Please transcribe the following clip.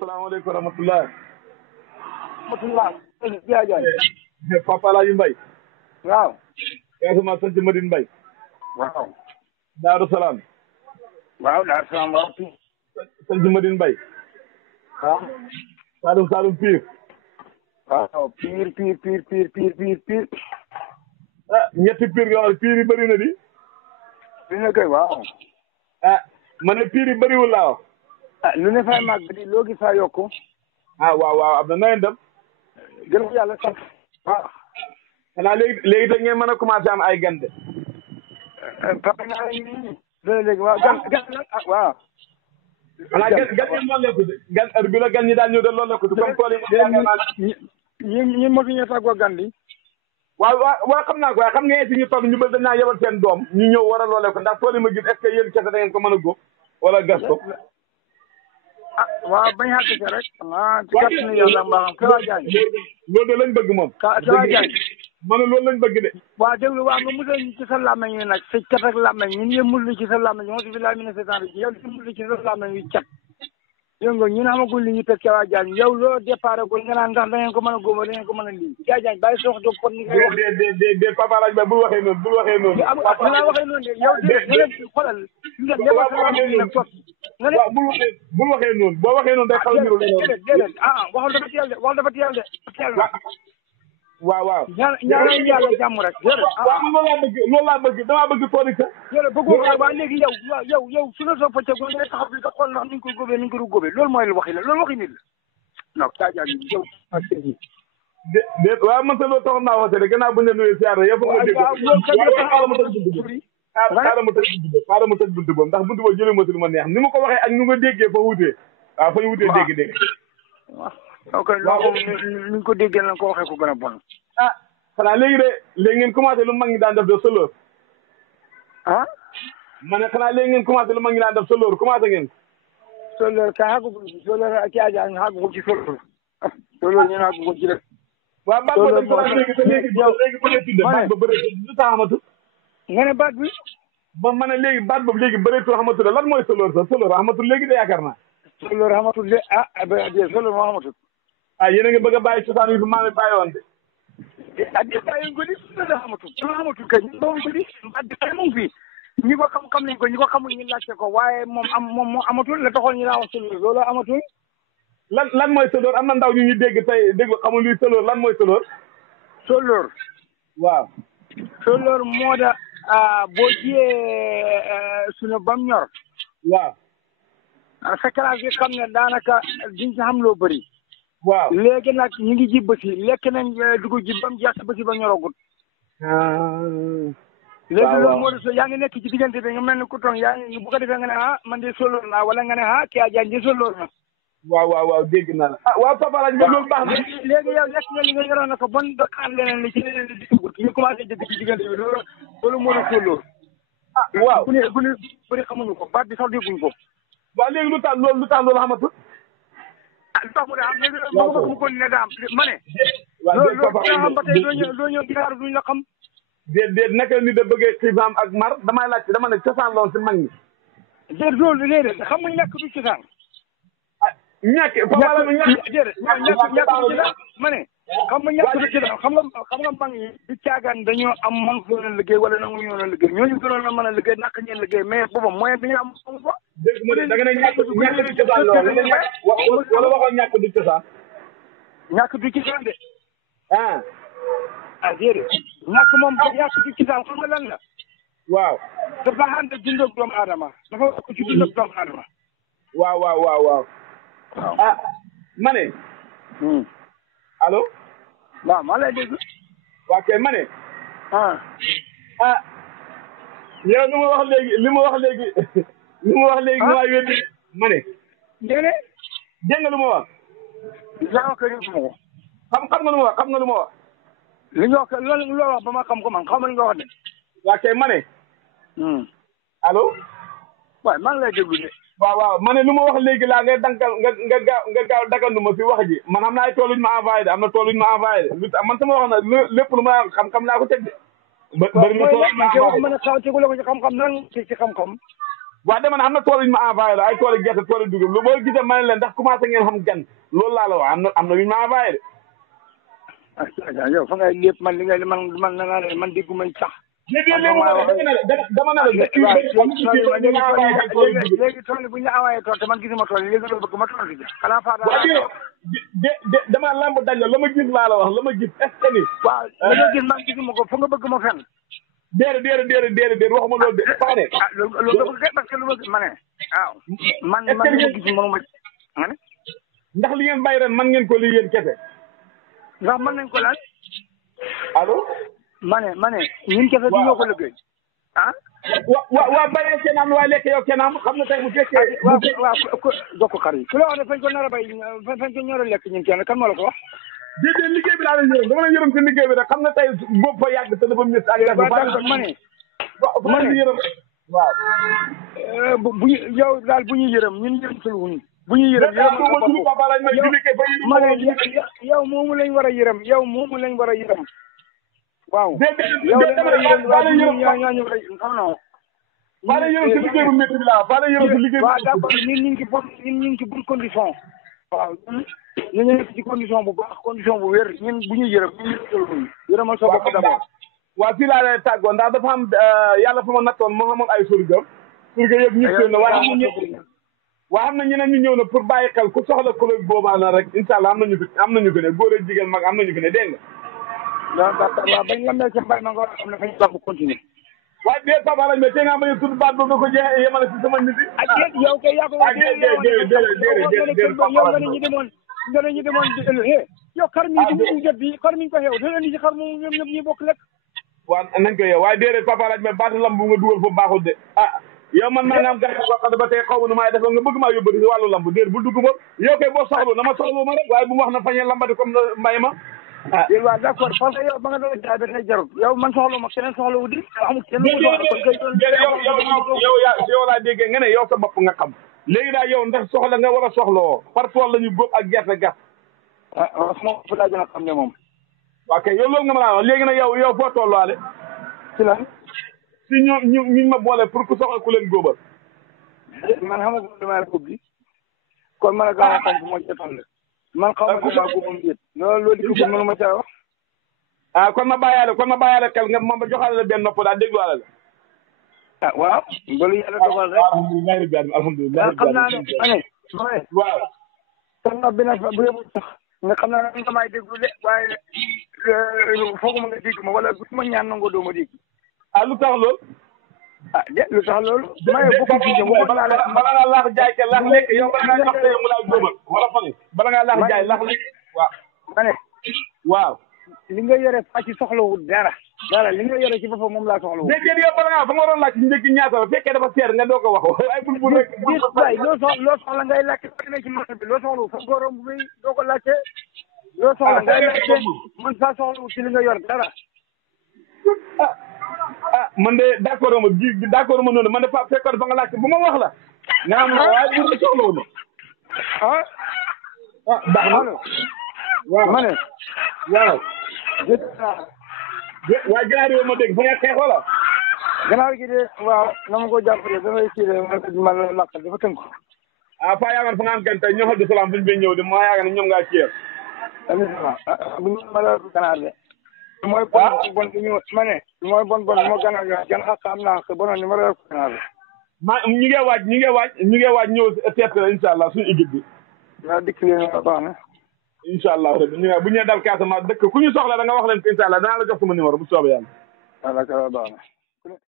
salaamaaleykum wa rahmatulah. rahmatulah. Papa Alaaji Mbaye. waaw. Casamance sant Madine Mbaye. waaw. Daaru Salaam. waaw Daaru Salaam waaw. sant Madine Mbaye. waaw. Saalum Pire. waaw Pire. ah ñetti Pire nga wax Pire yi bëri na di. dina koy waaw. ah ma ne Pire yi bëriwul laa wax. ah lu ne fay màgg di loo gis faa yokku. ah waaw am na nawet dem. gën ko yàlla sant. waaw. xanaa léegi da ngeen mën a commencé am ay gan de. papa naa la nii. léegi waaw gan nag ah waaw. xanaa gan yi loolu la ko de gan heure bi la gan ñi daal ñëw de loolu la ko de comme tool yi. ñi mosuñu tàggoo gan di. waaw xam naa ko waaye xam nga si ñu toll ñu bëri dañ naa yebal seen doom ñu ñëw war a loole ko ndax tool yi ma gis est-ce que yéen kese da ngeen ko mën a góob wala gas ko. ah waaw bañ a àgg rek. ah ci kàttanu yàlla mbaaxam Kër Diagne. loolu de lañ bëgg moom. Kër Diagne. ma ne loolu lañ bëgg de. waaw déglu waa nga musal ñu ci sa làmmeñ wi nag sa cat ak làmmeñ ñun yëpp muslu ci sa làmmeñ moo si fi laa mi ne seetaan ci yow si muslu ci sa làmmeñ wi cat. dégg nga ñun xamagul li ñu teg Kër Diagne yow loo départ gul nga naan ndax da ngeen ko mën a góob da ngeen ko mën a lii Kër Diagne bàyyi sox jóg kon ni nga wax. de Papa Alaaji Mbaye bul waxee noonu bul waxee noonu. dinaa waxee noonu de yow déedéet xoolal. waaw bul waxee noonu boo waxee noonu day xaw a niru déedéet waxal dafa teel de waxal dafa teel de teel na. waaw. ñaanal yàlla jàmm rek. waaw loolu laa bëgg damaa bëgg tool yi sax. déedéet bëggoo waaye léegi yow su la soo pëccëg ngay taxaw bi nga xool ndax ni ñu koy góobee ni ñu koy góobee loolu mooy waxi la loolu waxi nit la. non Kër Diagne yow. waaw man de loolu taxoon naa woote de gannaaw bu ñu la nuyee siyaare yow foog nga dégg. xaaral ma tëj buntu boobu ndax buntu boobu jëlee ma si lu ma neex ni ma ko waxee ak ñu nga déggee fa wutee. waaw fa ñu wutee dégg-dégg. ok loolu ni ñu ko déggee nañ ko waxee ko gën a bon. ah xanaa léegi ngeen commencé lu mag ñi daan def de soloor. ah. ma ne xanaa léegi ngeen commencé lu mag ñi daan def soloor commencé ngeen. soloor ka xàggagul ci soloor ak Kër Diagne xàggagul ci soloor. soloor ñu xàggagul ci rek. waaw baat boobu dañ ko wax léegi bëreetul baat ba bëreetul lu tax xamatul. nga ne baat bi. ma ne léegi baat boobu léegi bëreetul xamatul lan mooy soloor sax soloor xamatul léegi de yaakaar naa. soloor xamatul de soloor moo xamatul. ah yéen a ngi bëgg a bàyyi cosaan yi fi maa ngi bàyyi woon de. bàyyi ko di soloor xamatul. soloor xamatul kay ñu doon ko di baat bi kay mu ngi fi. ñi ko xam nañ ko ñi ko xamul ñu laajte ko waaye moom moo amatul la taxoon ñu laa wax soloor loolu amatul. lan mooy soloor am na ndaw ñu dégg tey dégg xamul luy soloor lan mooy soloor. soloor. waaw. soloor moo da boo jiyee suñu bam ñor. waaw. sa classe bi xam ne daanaka duñ ci xam loo bëri. waaw léegi nag ñu ngi ji bësi lekk nañ dugub ji ba mu jeex bësi ba ñoragut. léegi loolu moo di yaa ngi nekk ci diggante bi nga mel ni ku toog yaa ngi bu ko defee nga ne man de soloor naa wala nga ne Kër Diagne de soloor na. waaw dégg naa la. waaw Papa Alaaji Mbaye loolu baax na. léegi yow lekk nga li nga yoroon na ko bon da xaar leneen li ci leneen li di dugg ñu commencé dégg ci diggante bi loolu moo di soloor. waaw bu ne bëri xamuñu ko baat bi sax dégguñ ko. waaw léegi lu tax loolu xamatul. lu tax mu ne am léegi moom mu ko ne daa am ma ne. waaw dégg loolu xam ba tey doo ñëw ginaar duñ la xam. déet naka nit da bëggee xiifam ak mar damay laajte dama ne cosaan loon si mag ñi. déedéet xam nga ñàkk du cosaan. ñàkk Papa Alaaji ñàkk du cosaan ma ne. xam nga ñàkk du cosaan xam nga mag ñi du caagaan dañoo am man ko a liggéey wala nangu ñoo a liggéey ñooñu gënoon a mën a liggéey nàkk ñeen liggéey mais booba moyen bi ñu am fa. dégg nga da nga ne ñàkk du cosaan loolu wala waxoon ñàkk du cosaan. ñàkk du cosaan de. déedéet ñàkk moom ñàkk du cosaan xam nga lan la. waaw. dafa ànd ak dund ak doomu aadama dafa bokk ci dund ak doomu aadama. waaw. ma ne. allo. waaw maa lay dégg. waa kay ma ne. yow li ma wax léegi maa wéddi ma ne. dégg nga lu ma wax. yaa ko dégg ma ko. xam nga lu ma wax. li nga wax loolu loo wax ba ma xam ko man xam nga li nga wax de. waa kay ma ne. allo. waaw maa ngi lay déglu de. waaw ma ne lu ma wax léegi laa ngay dankal nga gaaw dagandu ma si wax ji man xam naa ay tool yu ñu ma envoyé de am na tool yu ñu ma envoyé de man sama wax na lépp lu ma xam-xam laa ko teg de. bëri na tool yu ñu ma envoyé man xaw tegu la ko ci xam-xam nan ci xam-xam. waaw dama ne am na tool yu ñu ma envoyé la ay tool yu gerte tool yu dugub lu boo gisee ma ne leen ndax commencé ngeen xam gan loolu laa la wax am na yu ñu ma envoyé de. ah yow fa ngay lépp man li nga man na nga man dégguma sax. léegi dama ne la léegi tool yi bu ñu la envoyé tool te man gisuma tool yi léegi loolu bëgg ma tool bi xanaa faa daal dama lamb daj la ma gis laa la wax la ma gis est-ce que ni waaw la nga gis man gisuma ko fa nga bëgg ma fenn déedéet waxuma loolu de Fane loolu nga bëgg parce que lu ma ma ne waaw man li ma gis mënuma ma ne ndax li ngeen bay ren man ngeen ko li yéen kese ndax mën nañ ko lan allo ma ne ñun kese du ñoo ko liggéey ah waa bayee kenn am waaye lekk yow kenn am xam nga tey bu fekkee waaw jokko xar yi ku la wax ne fañ ko nar a bay fañ ko ñor a lekk ñun kenn kan moo la ko wax déedéet liggéey bi laa la yërëm dama la yërëm si liggéey bi rek xam nga tey boobu fa yàgg te dafa métti ak ma ne yërëm waaw bu yow daal bu ñuy yërëm ñun yërëm suluwuñu bu ñuy yërëm ma ne yow moomu lañ war a yërëm yow moomu lañ war a yërëm waaw yow lañ war a yërëm waaye ñooñu non non Fane yërëm si liggéey bu métti bi laa Fane yërëm si liggéey waaw d'accord ñun ñu ngi ci bonne condition waaw ñu ngi nekk ci condition bu baax condition bu wér ñun bu ñuy yërëm ñun yërëmal sa bopp d'abord waaw fii laa lay tàggoo ndax dafa am yàlla fa ma nattoon moo xamoon ay surgam surga yëpp ñu na waaye xam na ñeneen ñu ñëw na pour bàyyi xel ku soxla kuréel boobaa na rek incha allah am nañu fi ne góor ak jigéen mag am nañu fi ne dégg nga waaw d'accord waaw bañ la mel ca mbay ma nga war a xam ne fañ baax bu continuer waaye dee papa lañ mais te nga bañ a tudd baat boobu nga ko jeex yemale si sama nit yi yow kay yaa ko wax yow nga ne ñu demoon yow xar mi ñu jot bi xar mi ñu ko xew da indi ci xar moom ñoom ñëpp ñu bokk lekk waaw nañ ko yow waaye déedéet papa laaj mais baatu lamb bu nga dugal foofu baaxul de yow man maa nga am gàllankoor boo xam ne ba tey xaw ma nu maay def nga bëgg maa yóbbati si wàllu lamb déedéet bu dugg ma yow kay boo soxla na ma soxla ma rek waaye bu mu wax na fañee lambati comme mbay ma waaw d'accord parce que yow ba nga doon jaay ba tey jarul yow man soxla ma keneen soxla wu di amul kenn yow laa déggee nga ne yow sa bopp nga xam léegi daal yow ndax soxla nga war a soxlawoo par tool la ñu góob ak gerte gas waaw sama bopp laa gën a xam ne moom waaw kay yow loolu nga ma laa wax léegi nag yow foo tolluwaale ci lan si ñu ma boole pour ku soxla ku leen góobal man xam nga damaa góob bi kon man a gaaw a xam fu ma jotoon man xaw ma damaa góobam déet loolu di ko mënu ma caa wax kon ma bàyyaale xel nga ma joxaale la benn nopp daal dégluwaale la waaw loolu yàlla dogal rek alhamdulilah xam naa ne ma ne waaw sa nopp bi nag bu yebul sax nga xam naa ne nga may déglu de waaye fooguma nga dégg ma wala bu ma ñaan nangoo doo ma dégg lu tax loolu lu tax loolu maye bokku ci jëm bala ngaa laax jaay ke laax lekk yow bala ngaa jox mu laa góobal wala fane bala ngaa laax jaay laax lekk waaw ma ne waaw li nga yore fa ci soxlawul dara li nga yore ci boppam moom laa soxlawul déedéet yow bala ngaa fa nga waroon laaj ci njëkk ñaata la fekkee dafa seer nga doo ko wax ay bul rek waay loo soxla ngay laajte ba demee ci marché bi loo soxla fa góorom bu muy doo ko laajte loo soxla ngay laajte man saa soxlawul ci li nga yor dara man de d'accord ma noonu man de fa fekkoon fa nga laajte bu ma wax la nga am waaye bu soxlawu ma baax na waaw ma ne waaw waaye ganaar yow ma dégg fa nga xeex wala ganaar gi de waaw na ma ko jàppale damay kii de man la laqal dafa tënk fa yaagoon fa nga am gan tey ñoo xam de salaam buñu bay ñëw de maa yaaga ne ñoom ngaa kiyal bu ñu ma la ganaar de mooy bon bu ñu ma ne mooy bon moo ganaar gan xaq am naa xaq bonoon ni ma la ganaar de ñu ngi waaj ñëw teet la incha allah suñu équipe bi waaw dikk leen baax na incha allah bu ñu nee dal Casamance dëkk ku ñu soxla da nga wax leen ko incha allah danaa la jox sama numéro bu soobee yàlla voilà baax na